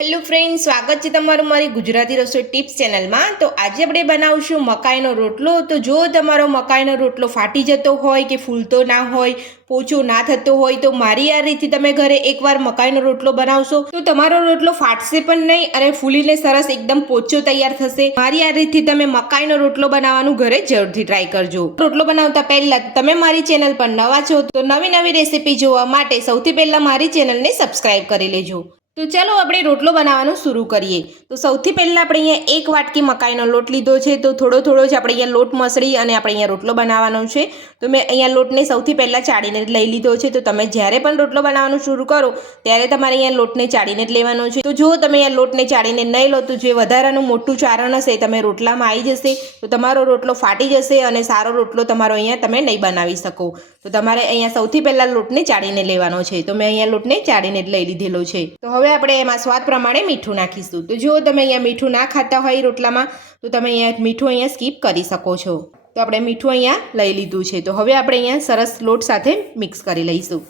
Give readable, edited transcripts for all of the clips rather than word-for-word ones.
Hello friend, સ્વાગત છે તમારું મારી ગુજરાતી રસોઈ ટિપ્સ ચેનલમાં। તો આજે આપણે બનાવશું મકાઈનો રોટલો। તો જો તમારો મકાઈનો રોટલો ફાટી જતો હોય કે ફૂલતો ના હોય, પોચો ના થતો હોય, તો મારી આ રીતથી તમે ઘરે એકવાર મકાઈનો રોટલો બનાવશો તો તમારો રોટલો ફાટશે પણ નહીં અને ફૂલીને સરસ એકદમ પોચો તૈયાર થશે। મારી આ રીતથી તમે મકાઈનો રોટલો બનાવવાનું ઘરે જરૂરથી ટ્રાય કરજો। રોટલો બનાવતા પહેલા તમે મારી ચેનલ પર નવા છો તો નવી નવી રેસીપી જોવા માટે સૌથી પહેલા મારી ચેનલને સબસ્ક્રાઇબ કરી લેજો। તો ચાલો આપણે રોટલો બનાવવાનું શરૂ કરીએ। તો સૌથી પહેલાં આપણે અહીંયા એક વાટકી મકાઈનો લોટ લીધો છે। તો થોડો થોડો જ આપણે અહીંયા લોટ મસળી અને આપણે અહીંયા રોટલો બનાવવાનો છે। તો મેં અહીંયા લોટને સૌથી પહેલાં ચાળીને લઈ લીધો છે। તો તમે જ્યારે પણ રોટલો બનાવવાનું શરૂ કરો ત્યારે તમારે અહીંયા લોટને ચાળીને જ લેવાનો છે। તો જો તમે અહીંયા લોટને ચાળીને નહીં લો તો જે વધારાનું મોટું ચારણ હશે તમે રોટલામાં આવી જશે, તો તમારો રોટલો ફાટી જશે અને સારો રોટલો તમારો અહીંયા તમે નહીં બનાવી શકો। તો તમારે અહીંયા સૌથી પહેલાં લોટને ચાળીને લેવાનો છે। તો મેં અહીંયા લોટને ચાળીને જ લઈ લીધેલો છે। તો હવે આપણે એમાં સ્વાદ પ્રમાણે મીઠું નાખીશું। તો જો તમે અહીંયા મીઠું ના ખાતા હોય રોટલામાં તો તમે અહીંયા મીઠું અહીંયા સ્કીપ કરી શકો છો। તો આપણે મીઠું અહીંયા લઈ લીધું છે। તો હવે આપણે અહીંયા સરસ લોટ સાથે મિક્સ કરી લઈશું।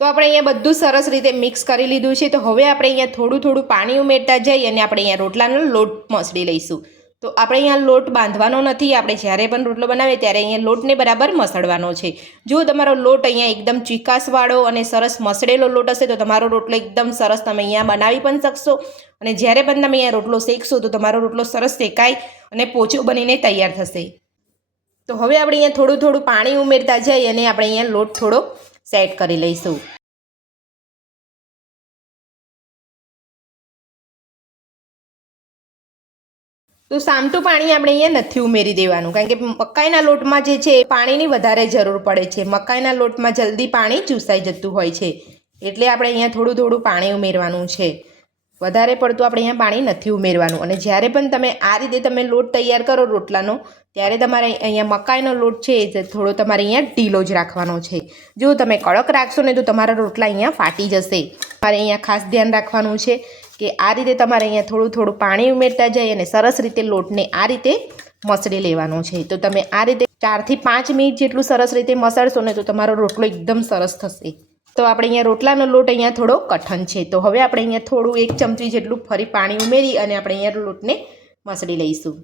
તો આપણે અહીંયા બધું સરસ રીતે મિક્સ કરી લીધું છે। તો હવે આપણે અહીંયા થોડું થોડું પાણી ઉમેરતા જઈ અને આપણે અહીંયા રોટલાનો લોટ મસળી લઈશું। તો આપણે અહીંયા લોટ બાંધવાનો નથી, આપણે જ્યારે પણ રોટલો બનાવીએ ત્યારે અહીંયા લોટને બરાબર મસળવાનો છે। જો તમારો લોટ અહીંયા એકદમ ચીકાસવાળો અને સરસ મસળેલો લોટ હશે તો તમારો રોટલો એકદમ સરસ તમે અહીંયા બનાવી પણ શકશો અને જ્યારે પણ તમે અહીંયા રોટલો શેકશો તો તમારો રોટલો સરસ શેકાય અને પોચો બનીને તૈયાર થશે। તો હવે આપણે અહીંયા થોડું થોડું પાણી ઉમેરતા જઈ અને આપણે અહીંયા લોટ થોડો સેટ કરી લઈશું। તો સામટું પાણી આપણે અહીંયા નથી ઉમેરી દેવાનું, કારણ કે મકાઈના લોટમાં જે છે પાણીની વધારે જરૂર પડે છે। મકાઈના લોટમાં જલ્દી પાણી ચૂસાઈ જતું હોય છે, એટલે આપણે અહીંયા થોડું થોડું પાણી ઉમેરવાનું છે। વધારે પડતું આપણે અહીંયા પાણી નથી ઉમેરવાનું। અને જ્યારે પણ તમે આ રીતે તમે લોટ તૈયાર કરો રોટલાનો ત્યારે તમારે અહીંયા મકાઈનો લોટ છે એ થોડો તમારે અહીંયા ઢીલો જ રાખવાનો છે। જો તમે કડક રાખશો ને તો તમારા રોટલા અહીંયા ફાટી જશે। તમારે અહીંયા ખાસ ધ્યાન રાખવાનું છે કે આ રીતે તમારે અહીંયા થોડું થોડું પાણી ઉમેરતા જાય અને સરસ રીતે લોટને આ રીતે મસળી લેવાનો છે। તો તમે આ રીતે 4 થી 5 મિનિટ જેટલું સરસ રીતે મસળશો ને તો તમારો રોટલો એકદમ સરસ થશે। તો આપણે અહીંયા રોટલાનો લોટ અહીંયા થોડો કઠણ છે। તો હવે આપણે અહીંયા થોડું 1 ચમચી જેટલું ફરી પાણી ઉમેરી અને આપણે અહીંયા લોટને મસળી લઈશું।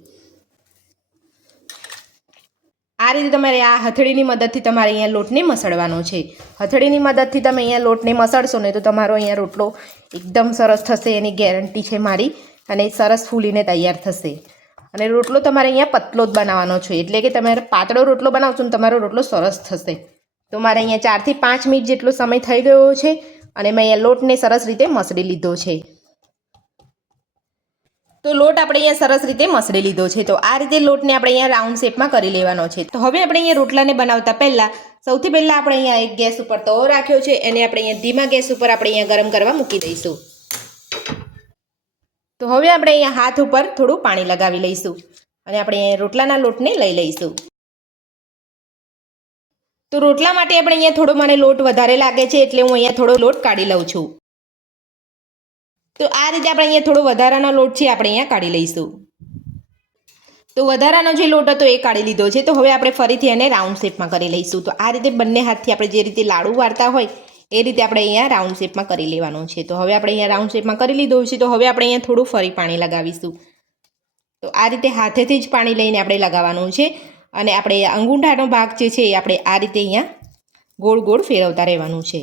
આ રીતે તમારે આ હથેળીની મદદથી તમારે અહીંયા લોટને મસળવાનો છે। હથેળીની મદદથી તમે અહીંયા લોટને મસળશો ને તો તમારો અહીંયા રોટલો એકદમ સરસ થશે, એની ગેરંટી છે મારી, અને સરસ ફૂલીને તૈયાર થશે। અને રોટલો તમારે અહીંયા પતલો જ બનાવવાનો છે, એટલે કે તમારે પાતળો રોટલો બનાવશો ને તમારો રોટલો સરસ થશે। તો મારે અહીંયા 4 થી 5 મિનિટ જેટલો સમય થઈ ગયો છે અને મેં અહીંયા લોટને સરસ રીતે મસળી લીધો છે। તો લોટ આપણે અહીંયા સરસ રીતે મસળી લીધો છે। તો આ રીતે લોટને આપણે અહીંયા રાઉન્ડ શેપમાં કરી લેવાનો છે। તો હવે આપણે અહીંયા રોટલાને બનાવતા પહેલાં સૌથી પહેલાં આપણે અહીંયા એક ગેસ ઉપર તવો રાખ્યો છે, એને આપણે અહીંયા ધીમા ગેસ ઉપર આપણે અહીંયા ગરમ કરવા મૂકી દઈશું। તો હવે આપણે અહીંયા હાથ ઉપર થોડું પાણી લગાવી લઈશું અને આપણે અહીંયા રોટલાના લોટને લઈ લઈશું। તો રોટલા માટે આપણે અહીંયા થોડો મને લોટ વધારે લાગે છે એટલે હું અહીંયા થોડો લોટ કાઢી લઉં છું। તો આ રીતે આપણે અહીંયા થોડો વધારાનો લોટ છે આપણે અહીંયા કાઢી લઈશું। તો વધારાનો જે લોટ હતો એ કાઢી લીધો છે। તો હવે આપણે ફરીથી એને રાઉન્ડ શેપમાં કરી લઈશું। તો આ રીતે બંને હાથથી આપણે જે રીતે લાડુ વાળતા હોય એ રીતે આપણે અહીંયા રાઉન્ડ શેપમાં કરી લેવાનું છે। તો હવે આપણે અહીંયા રાઉન્ડ શેપમાં કરી લીધું છે। તો હવે આપણે અહીંયા થોડું ફરી પાણી લગાવીશું। તો આ રીતે હાથેથી જ પાણી લઈને આપણે લગાવવાનું છે અને આપણે અંગૂઠાનો ભાગ જે છે એ આપણે આ રીતે અહીંયા ગોળ ગોળ ફેરવતા રહેવાનું છે।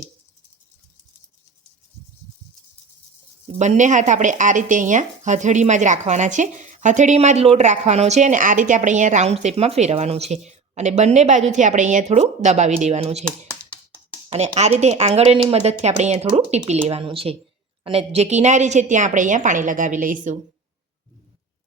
બંને હાથ આપણે આ રીતે અહીંયા હથેળીમાં જ રાખવાના છે, હથેળીમાં જ લોટ રાખવાનો છે અને આ રીતે આપણે અહીંયા રાઉન્ડ શેપમાં ફેરવવાનું છે અને બંને બાજુથી આપણે અહીંયા થોડું દબાવી દેવાનું છે અને આ રીતે આંગળીઓની મદદથી આપણે અહીંયા થોડું ટીપી લેવાનું છે અને જે કિનારી છે ત્યાં આપણે અહીંયા પાણી લગાવી લઈશું।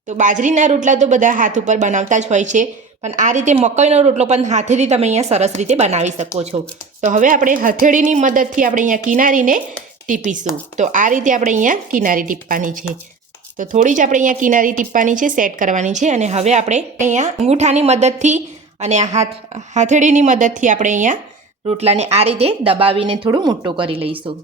તો બાજરીના રોટલા તો બધા હાથ ઉપર બનાવતા જ હોય છે, પણ આ રીતે મકાઈનો રોટલો પણ હાથેથી તમે અહીંયા સરસ રીતે બનાવી શકો છો। તો હવે આપણે હથેળીની મદદથી આપણે અહીંયા કિનારીને ટીપીશું। તો આ રીતે આપણે અહીંયા કિનારી ટીપવાની છે। તો થોડી જ આપણે અહીંયા કિનારી ટીપવાની છે, સેટ કરવાની છે અને હવે આપણે અહીંયા અંગૂઠાની મદદથી અને આ હથેળીની મદદથી આપણે અહીંયા રોટલાને આ રીતે દબાવીને થોડું મોટું કરી લઈશું।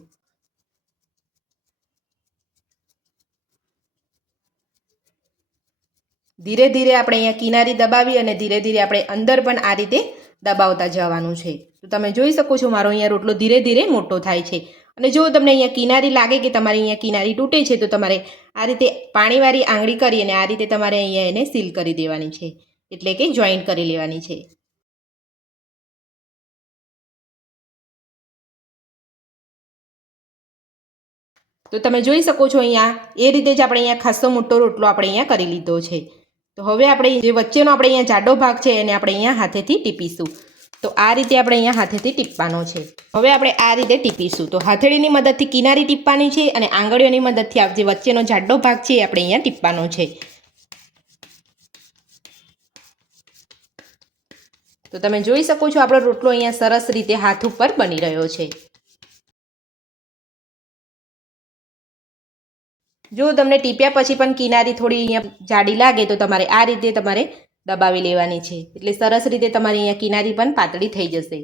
ધીરે ધીરે આપણે અહીંયા કિનારી દબાવી અને ધીરે ધીરે આપણે અંદર પણ આ રીતે દબાવતા જવાનું છે। તો તમે જોઈ શકો છો મારો અહીંયા રોટલો ધીરે ધીરે મોટો થાય છે. અને જો તમને અહીંયા કિનારી લાગે કે તમારી અહીંયા કિનારી તૂટે છે તો તમારે આ રીતે પાણીવાળી આંગળી કરી અને આ રીતે તમારે અહીંયા એને સીલ કરી દેવાની છે, એટલે કે જોઈન્ટ કરી લેવાની છે. તો તમે જોઈ શકો છો અહીંયા એ રીતે જ આપણે અહીંયા ખાસો મોટો રોટલો આપણે અહીંયા કરી લીધો છે. તો હવે આપણે જે વચ્ચેનો આપણે અહીંયા જાડો ભાગ છે એને આપણે અહીંયા હાથેથી ટીપીશું. તો આ રીતે આપણે અહીંયા હાથેથી ટીપવાનો છે. હવે આપણે આ રીતે ટીપીશું. તો હથેળીની મદદથી કિનારી ટીપવાની છે અને આંગળીઓની મદદથી આ જે વચ્ચેનો જાડો ભાગ છે એ આપણે અહીંયા ટીપવાનો છે. તો તમે જોઈ શકો છો આપણો રોટલો અહીંયા સરસ રીતે હાથ ઉપર બની રહ્યો છે. જો તમને ટીપ્યા પછી પણ કિનારી થોડી અહીંયા જાડી લાગે તો તમારે આ રીતે તમારે દબાવી લેવાની છે, એટલે સરસ રીતે તમારી અહીંયા કિનારી પણ પાતળી થઈ જશે.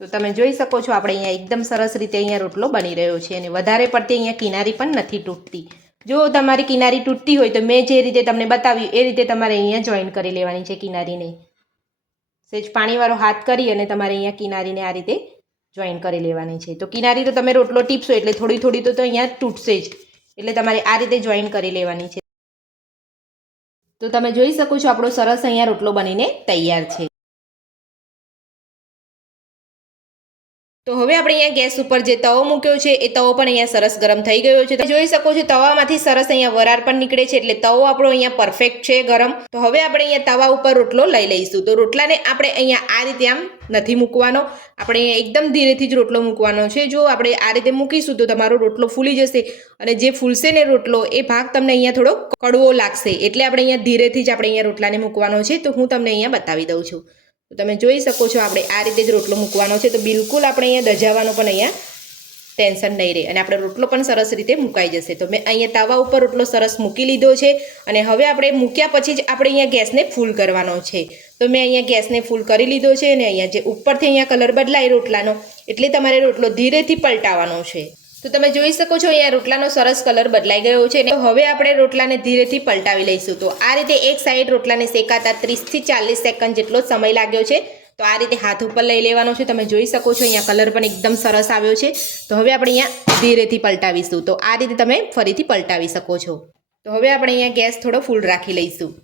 તો તમે જોઈ શકો છો આપણે અહીંયા એકદમ સરસ રીતે અહીંયા રોટલો બની રહ્યો છે અને વધારે પડતી અહીંયા કિનારી પણ નથી તૂટતી. જો તમારી કિનારી તૂટતી હોય તો મેં જે રીતે તમને બતાવ્યું એ રીતે તમારે અહીંયા જોઈન કરી લેવાની છે કિનારીને. સેજ પાણીવાળો હાથ કરી અને તમારે અહીંયા કિનારીને આ રીતે જોઈન કરી લેવાની છે. તો કિનારી તો તમે રોટલો ટીપશો એટલે થોડી થોડી તો અહીંયા તૂટશે જ, એટલે તમારે આ રીતે જોઈન કરી લેવાની છે. તો તમે જોઈ શકો છો આપણો સરસ અહીંયા રોટલો બનીને તૈયાર છે. તો હવે આપણે અહીંયા ગેસ ઉપર જે તવો મૂક્યો છે એ તવો પણ અહીંયા સરસ ગરમ થઈ ગયો છે. તમે જોઈ શકો છો તવામાંથી સરસ અહીંયા વરાળ પણ નીકળે છે, એટલે તવો આપણો અહીંયા પરફેક્ટ છે ગરમ. તો હવે આપણે અહીંયા તવા ઉપર રોટલો લઈ લઈશું. તો રોટલાને આપણે અહીંયા આ રીતે આમ નથી મૂકવાનો, આપણે અહીંયા એકદમ ધીરેથી જ રોટલો મૂકવાનો છે. જો આપણે આ રીતે મૂકીશું તો તમારો રોટલો ફૂલી જશે અને જે ફૂલશે ને રોટલો એ ભાગ તમને અહીંયા થોડો કડવો લાગશે, એટલે આપણે અહીંયા ધીરેથી જ આપણે અહીંયા રોટલાને મૂકવાનો છે. તો હું તમને અહીંયા બતાવી દઉં છું. તો તમે જોઈ શકો છો આપણે આ રીતે જ રોટલો મૂકવાનો છે. તો બિલકુલ આપણે અહીંયા દજાવાનો પણ અહીંયા ટેન્શન નહીં રહે અને આપણે રોટલો પણ સરસ રીતે મુકાઈ જશે. તો મેં અહીંયા તવા ઉપર રોટલો સરસ મૂકી લીધો છે અને હવે આપણે મૂક્યા પછી જ આપણે અહીંયા ગેસને ફૂલ કરવાનો છે. તો મેં અહીંયા ગેસને ફૂલ કરી લીધો છે અને અહીંયા જે ઉપરથી અહીંયા કલર બદલાય રોટલાનો, એટલે તમારે રોટલો ધીરેથી પલટાવવાનો છે. તો તમે જોઈ શકો છો અહીંયા રોટલાનો સરસ કલર બદલાઈ ગયો છે. હવે આપણે રોટલાને ધીરેથી પલટાવી લઈશું. તો આ રીતે એક સાઈડ રોટલાને શેકાતા 30 થી 40 સેકન્ડ જેટલો સમય લાગ્યો છે. તો આ રીતે હાથ ઉપર લઈ લેવાનો છે. તમે જોઈ શકો છો અહીંયા કલર પણ એકદમ સરસ આવ્યો છે. તો હવે આપણે અહીંયા ધીરેથી પલટાવીશું. તો આ રીતે તમે ફરીથી પલટાવી શકો છો. તો હવે આપણે અહીંયા ગેસ થોડો ફૂલ રાખી લઈશું.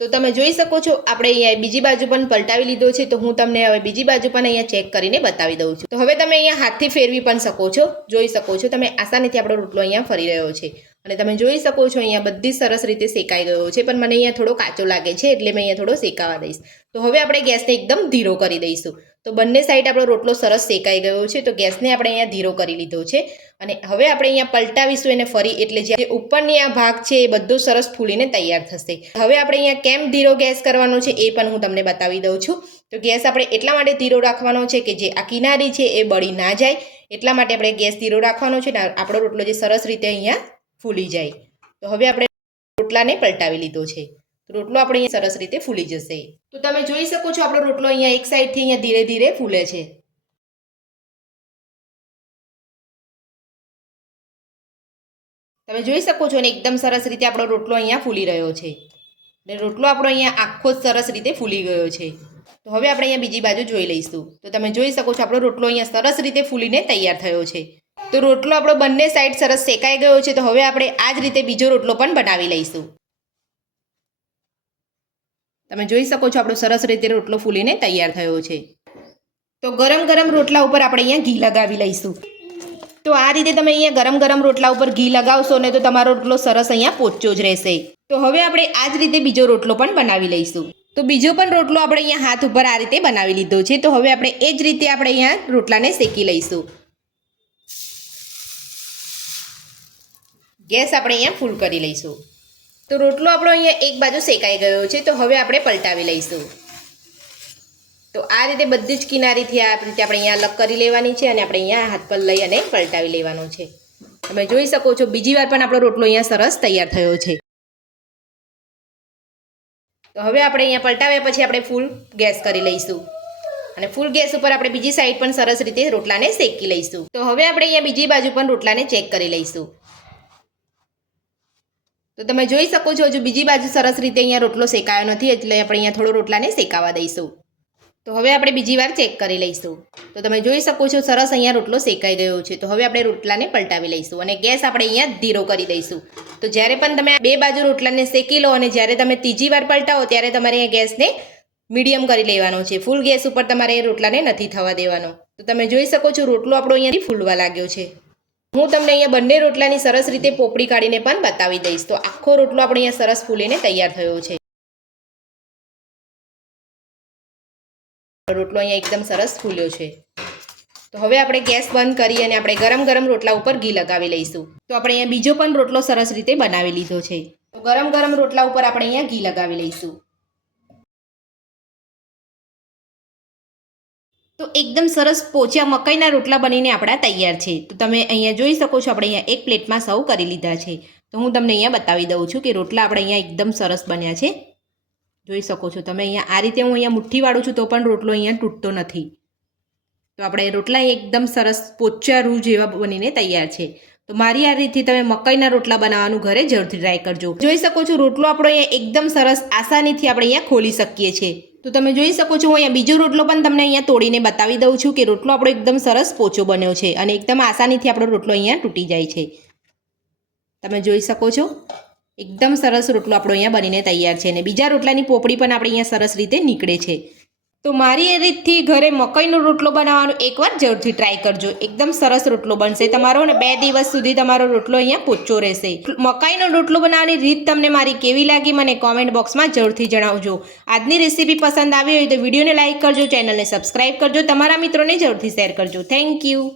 તો તમે જોઈ શકો છો આપણે અહીંયા બીજી બાજુ પણ પલટાવી લીધો છે. તો હું તમને હવે બીજી બાજુ પણ અહીંયા ચેક કરીને બતાવી દઉં છું. તો હવે તમે અહીંયા હાથથી ફેરવી પણ શકો છો. જોઈ શકો છો તમે આસાનીથી આપણો રોટલો અહીંયા ફરી રહ્યો છે અને તમે જોઈ શકો છો અહીંયા બધી સરસ રીતે શેકાઈ ગયો છે, પણ મને અહીંયા થોડો કાચો લાગે છે એટલે મેં અહીંયા થોડો શેકાવા દઈશ. તો હવે આપણે ગેસને એકદમ ધીરો કરી દઈશું. તો બંને સાઈડ આપણો રોટલો સરસ શેકાઈ ગયો છે. તો ગેસને આપણે અહીંયા ધીરો કરી લીધો છે અને હવે આપણે અહીંયા પલટાવીશું એને ફરી, એટલે જે ઉપરની આ ભાગ છે એ બધું સરસ ફૂલીને તૈયાર થશે. હવે આપણે અહીંયા કેમ ધીરો ગેસ કરવાનો છે એ પણ હું તમને બતાવી દઉં છું. તો ગેસ આપણે એટલા માટે ધીરો રાખવાનો છે કે જે આ કિનારી છે એ બળી ના જાય, એટલા માટે આપણે ગેસ ધીરો રાખવાનો છે ને આપણો રોટલો જે સરસ રીતે અહીંયા ફૂલી જાય. તો હવે આપણે રોટલાને પલટાવી લીધો છે. રોટલો આપણે અહીંયા સરસ રીતે ફૂલી જશે. તો તમે જોઈ શકો છો આપણો રોટલો અહીંયા એક સાઈડથી અહીંયા ધીરે ધીરે ફૂલે છે. તમે જોઈ શકો છો ને એકદમ સરસ રીતે આપણો રોટલો અહીંયા ફૂલી રહ્યો છે અને રોટલો આપણો અહીંયા આખો જ સરસ રીતે ફૂલી ગયો છે. તો હવે આપણે અહીંયા બીજી બાજુ જોઈ લઈશું. તો તમે જોઈ શકો છો આપણો રોટલો અહીંયા સરસ રીતે ફૂલીને તૈયાર થયો છે. તો રોટલો આપણો બંને સાઈડ સરસ શેકાઈ ગયો છે. તો હવે આપણે આ જ રીતે બીજો રોટલો પણ બનાવી લઈશું. તમે જોઈ શકો છો આપણો સરસ રીતે રોટલો ફૂલીને તૈયાર થયો છે. તો ગરમ ગરમ રોટલા ઉપર આપણે અહીંયા ઘી લગાવી લઈશું. તો આ રીતે તમે અહીંયા ગરમ ગરમ રોટલા ઉપર ઘી લગાવશો ને તો તમારો રોટલો સરસ અહીંયા પોચો જ રહેશે. તો હવે આપણે આ જ રીતે બીજો રોટલો પણ બનાવી લઈશું. તો બીજો પણ રોટલો આપણે અહીંયા હાથ ઉપર આ રીતે બનાવી લીધો છે. તો હવે આપણે એ જ રીતે આપણે અહીંયા રોટલાને શેકી લઈશું. ગેસ આપણે અહીંયા ફૂલ કરી લઈશું. તો રોટલો આપણો અહીંયા એક બાજુ શેકાઈ ગયો છે. તો હવે આપણે પલટાવી લઈશું. તો આ રીતે બધી જ કિનારીથી આ રીતે આપણે અહીંયા અલગ કરી લેવાની છે અને આપણે અહીંયા હાથ પર લઈ અને પલટાવી લેવાનો છે. તમે જોઈ શકો છો બીજી વાર પણ આપણો રોટલો અહીંયા સરસ તૈયાર થયો છે. તો હવે આપણે અહીંયા પલટાવ્યા પછી આપણે ફૂલ ગેસ કરી લઈશું. અને ફૂલ ગેસ ઉપર આપણે બીજી સાઈડ પણ સરસ રીતે રોટલાને શેકી લઈશું. તો હવે આપણે અહીંયા બીજી બાજુ પણ રોટલાને ચેક કરી લઈશું. તો તમે જોઈ શકો છો હજુ બીજી બાજુ સરસ રીતે અહીંયા રોટલો શેકાયો નથી, એટલે આપણે અહીંયા થોડો રોટલાને શેકાવા દઈશું. તો હવે આપણે બીજી વાર ચેક કરી લઈશું. તો તમે જોઈ શકો છો સરસ અહીંયા રોટલો શેકાઈ ગયો છે. તો હવે આપણે રોટલાને પલટાવી લઈશું અને ગેસ આપણે અહીંયા ધીરો કરી દઈશું. તો જ્યારે પણ તમે બે બાજુ રોટલાને શેકી લો અને જ્યારે તમે ત્રીજી વાર પલટાવો ત્યારે તમારે અહીંયા ગેસને મીડિયમ કરી લેવાનો છે. ફૂલ ગેસ ઉપર તમારે એ રોટલાને નથી થવા દેવાનો. તો તમે જોઈ શકો છો રોટલો આપણો અહીંયાથી ફૂલવા લાગ્યો છે. હું તમને અહીંયા બંને રોટલાની સરસ રીતે પોપડી કાઢીને પણ બતાવી દઈશ. તો આખો રોટલો આપણે અહીંયા સરસ ફૂલીને તૈયાર થયો છે. રોટલો અહીંયા એકદમ સરસ ફૂલ્યો છે. તો હવે આપણે ગેસ બંધ કરી અને આપણે ગરમ ગરમ રોટલા ઉપર ઘી લગાવી લઈશું. તો આપણે અહીંયા બીજો પણ રોટલો સરસ રીતે બનાવી લીધો છે. તો ગરમ ગરમ રોટલા ઉપર આપણે અહીંયા ઘી લગાવી લઈશું. તો એકદમ સરસ પોચા મકાઈના રોટલા બનીને આપણા તૈયાર છે. તો તમે અહીંયા જોઈ શકો છો આપણે અહીંયા એક પ્લેટમાં સર્વ કરી લીધા છે. તો હું તમને અહીંયા બતાવી દઉં છું કે રોટલા આપણે અહીંયા એકદમ સરસ બન્યા છે. જોઈ શકો છો તમે અહીંયા આ રીતે હું અહીંયા મુઠ્ઠી વાળું છું તો પણ રોટલો અહીંયા તૂટતો નથી. તો આપણે રોટલા એકદમ સરસ પોચા રૂ જેવા બનીને તૈયાર છે. તો મારી આ રીતથી તમે મકાઈના રોટલા બનાવવાનું ઘરે જરૂરથી ટ્રાય કરજો. જોઈ શકો છો રોટલો આપણો અહીંયા એકદમ સરસ આસાનીથી આપણે અહીંયા ખોલી શકીએ છીએ. તો તમે જોઈ શકો છો હું અહીંયા બીજો રોટલો પણ તમને અહીંયા તોડીને બતાવી દઉં છું કે રોટલો આપણો એકદમ સરસ પોચો બન્યો છે અને એકદમ આસાનીથી આપણો રોટલો અહીંયા તૂટી જાય છે. તમે જોઈ શકો છો એકદમ સરસ રોટલો આપણો અહીંયા બનીને તૈયાર છે અને બીજા રોટલાની પોપડી પણ આપણે અહીંયા સરસ રીતે નીકળે છે. તો મારી એ રીતથી ઘરે મકાઈનો રોટલો બનાવવાનું એકવાર જરૂરથી ટ્રાય કરજો. એકદમ સરસ રોટલો બનશે તમારો અને 2 દિવસ સુધી તમારો રોટલો અહીંયા પોચો રહેશે. મકાઈનો રોટલો બનાવવાની રીત તમને મારી કેવી લાગી મને કોમેન્ટ બોક્સમાં જરૂરથી જણાવજો. આજની રેસીપી પસંદ આવી હોય તો વિડીયોને લાઇક કરજો, ચેનલને સબસ્ક્રાઇબ કરજો, તમારા મિત્રોને જરૂરથી શેર કરજો. Thank you.